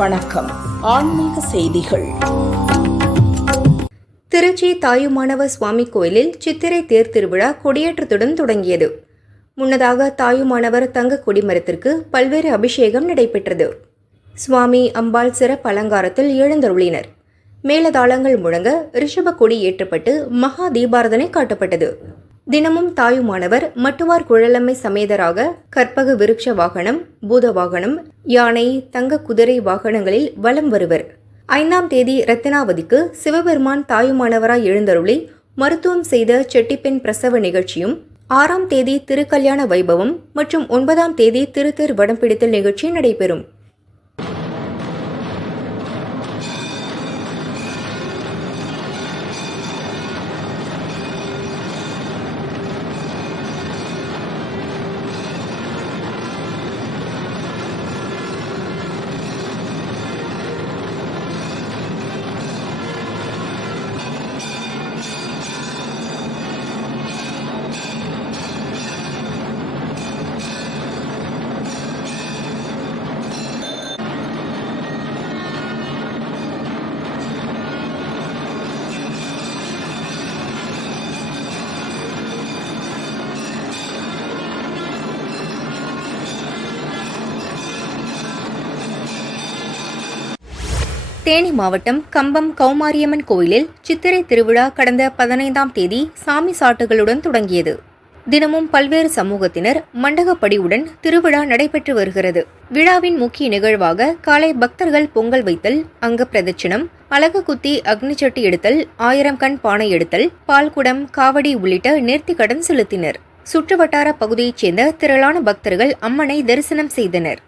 வணக்கம். ஆன்மீக செய்திகள். திருச்சி தாயுமானவர் சுவாமி கோயிலில் சித்திரை தேர் திருவிழா கொடியேற்றத்துடன் தொடங்கியது. முன்னதாக தாயுமானவர் தங்க கொடிமரத்திற்கு பல்வேறு அபிஷேகம் நடைபெற்றது. சுவாமி அம்பாள் சிறப்பு அலங்காரத்தில் எழுந்தருளினர். மேளதாளங்கள் முழங்க ரிஷப கொடி ஏற்றப்பட்டு மகா தீபாரதனை காட்டப்பட்டது. தினமும் தாயுமானவர் மட்டுவார் குழலம்மை சமேதராக கற்பக விருட்ச வாகனம், பூத வாகனம், யானை, தங்க குதிரை வாகனங்களில் வலம் வருவர். 5ஆம் தேதி ரத்தினாவதிக்கு சிவபெருமான் தாயுமானவராய் எழுந்தருளி மருத்துவம் செய்த செட்டிப்பெண் பிரசவ நிகழ்ச்சியும், 6ஆம் தேதி திருக்கல்யாண வைபவம் மற்றும் 9ஆம் தேதி திருத்தேர் வடம் பிடித்தல் நிகழ்ச்சி நடைபெறும். தேனி மாவட்டம் கம்பம் கௌமாரியம்மன் கோயிலில் சித்திரை திருவிழா கடந்த 15ஆம் தேதி சாமி சாட்டுகளுடன் தொடங்கியது. தினமும் பல்வேறு சமூகத்தினர் மண்டகப்படியுடன் திருவிழா நடைபெற்று வருகிறது. விழாவின் முக்கிய நிகழ்வாக காலை பக்தர்கள் பொங்கல் வைத்தல், அங்க பிரதட்சணம், அலகு குத்தி அக்னிச்சட்டி எடுத்தல், 1000 கண் பானை எடுத்தல், பால்குடம், காவடி உள்ளிட்ட நேர்த்திக்கடன் செலுத்தினர். சுற்றுவட்டார பகுதியைச் சேர்ந்த திரளான பக்தர்கள் அம்மனை தரிசனம் செய்தனர்.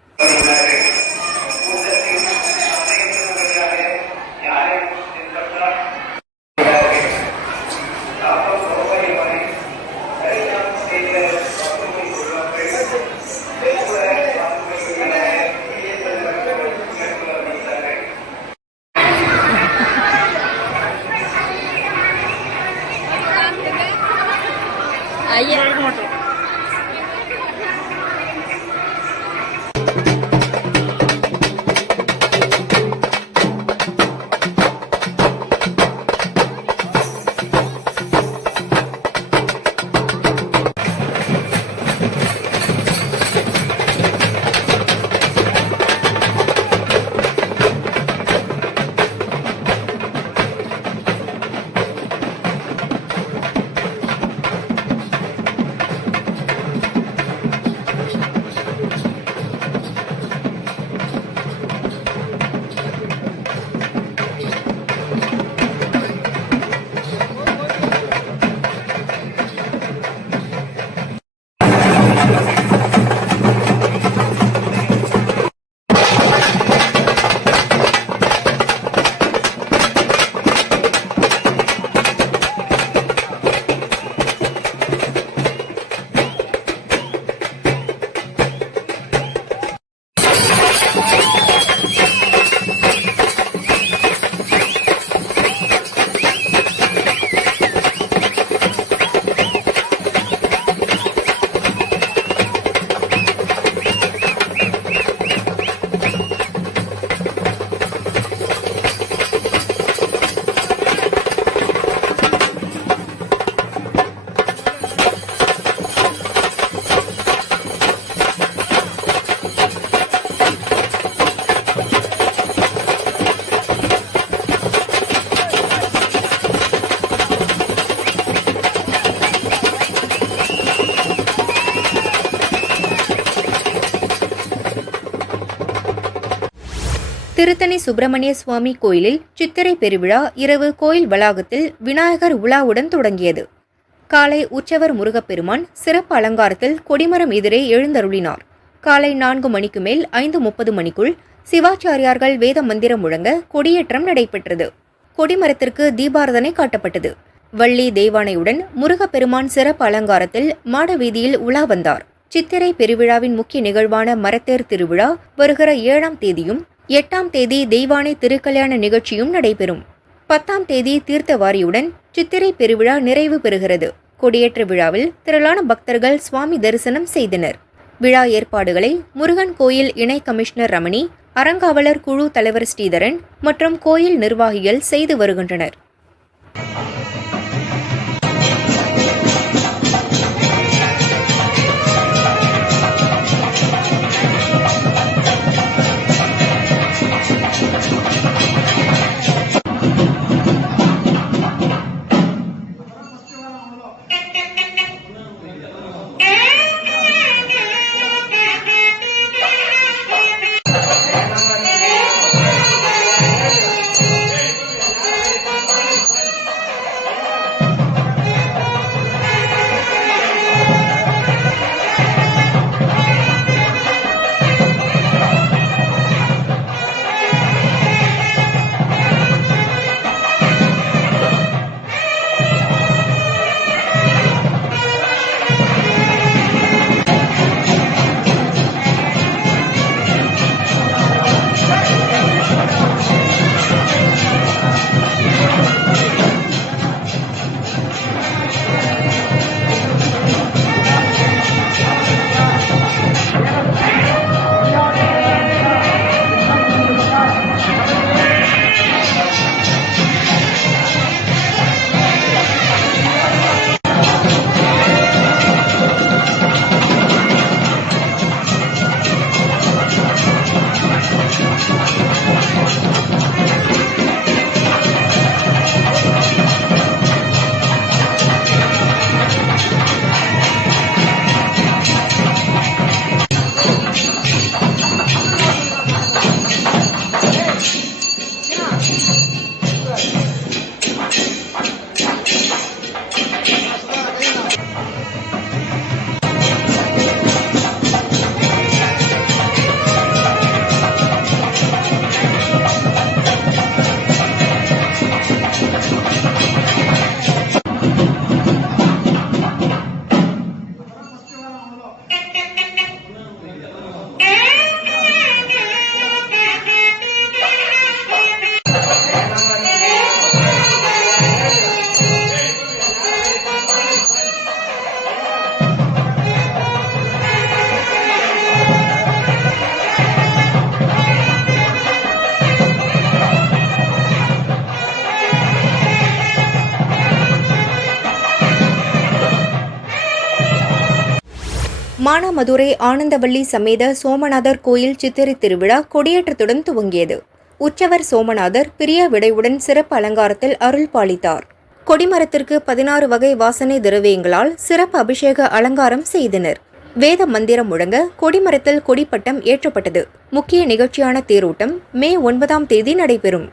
திருத்தணி சுப்பிரமணிய சுவாமி கோயிலில் சித்திரை பெருவிழா இரவு கோயில் வளாகத்தில் விநாயகர் உலாவுடன் தொடங்கியது. காலை உற்சவர் முருகப்பெருமான் சிறப்பு அலங்காரத்தில் கொடிமரம் எதிரே எழுந்தருளினார். காலை 4 மணிக்கு மேல் 5:30 மணிக்குள் சிவாச்சாரியார்கள் வேத மந்திரம் முழங்க கொடியேற்றம் நடைபெற்றது. கொடிமரத்திற்கு தீபாரதனை காட்டப்பட்டது. வள்ளி தெய்வானையுடன் முருகப்பெருமான் சிறப்பு அலங்காரத்தில் மாட வீதியில் உலா வந்தார். சித்திரை பெருவிழாவின் முக்கிய நிகழ்வான மரத்தேர் திருவிழா வருகிற 7ஆம் தேதியும் 8ஆம் தேதி தெய்வானை திருக்கல்யாண நிகழ்ச்சியும் நடைபெறும். 10ஆம் தேதி தீர்த்தவாரியுடன் சித்திரை பெருவிழா நிறைவு பெறுகிறது. கொடியேற்ற விழாவில் திரளான பக்தர்கள் சுவாமி தரிசனம் செய்தனர். விழா ஏற்பாடுகளை முருகன் கோயில் இணை கமிஷனர் ரமணி, அறங்காவலர் குழு தலைவர் ஸ்ரீதரன் மற்றும் கோயில் நிர்வாகிகள் செய்து வருகின்றனர். மானாமதுரை ஆனந்தவள்ளி சமேத சோமநாதர் கோயில் சித்திரை திருவிழா கொடியேற்றத்துடன் துவங்கியது. உற்சவர் சோமநாதர் பிரிய விடையுடன் சிறப்பு அலங்காரத்தில் அருள் பாலித்தார். கொடிமரத்திற்கு 16 வகை வாசனை திரவியங்களால் சிறப்பு அபிஷேக அலங்காரம் செய்தனர். வேத மந்திரம் முழங்க கொடிமரத்தில் கொடிப்பட்டம் ஏற்றப்பட்டது. முக்கிய நிகழ்ச்சியான தேரோட்டம் மே 9ஆம் தேதி நடைபெறும்.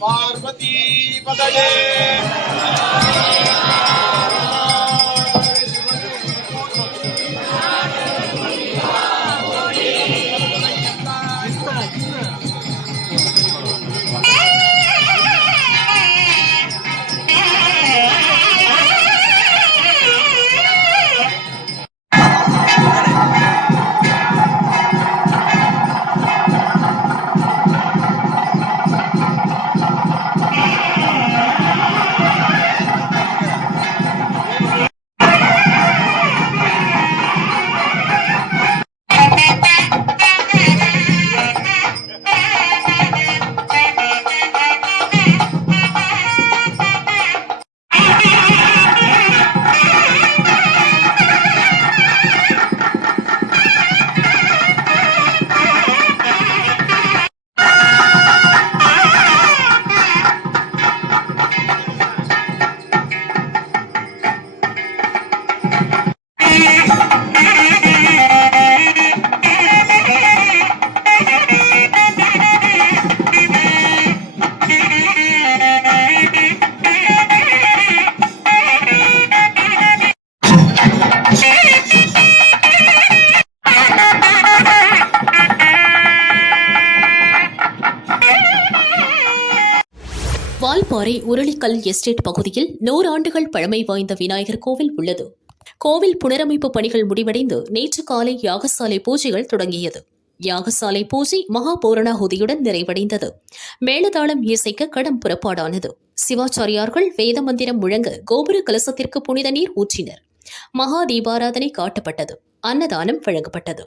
பார்வதி பதயே மன்னாரை உருளிக்கல் எஸ்டேட் பகுதியில் 100 ஆண்டுகள் பழமை வாய்ந்த விநாயகர் கோவில் உள்ளது. கோவில் புனரமைப்பு பணிகள் முடிவடைந்து நேற்று காலை யாகசாலை பூஜைகள் தொடங்கியது. யாகசாலை பூஜை மகா பூரணாகுதியுடன் நிறைவடைந்தது. மேளதாளம் இசைக்க கடம் புறப்பாடானது. சிவாச்சாரியார்கள் வேத மந்திரம் முழங்க கோபுர கலசத்திற்கு புனித நீர் ஊற்றினர். மகா தீபாராதனை காட்டப்பட்டது. அன்னதானம் வழங்கப்பட்டது.